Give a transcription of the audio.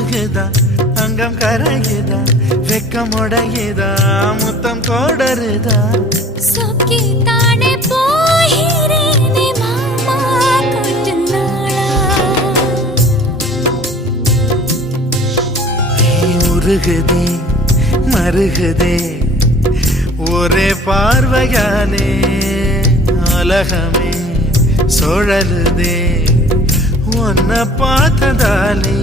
உருகுதா அங்கம் கரையுதா வெக்கம் உடையுதா முத்தம் கோடருதா சொக்கி தானே போகிறேனே மாமா கொஞ்ச நாளா உருகுதே மருகுதே ஒரே பார்வையாலே உலகமே சுழலுதே உன்னை பார்த்ததாலே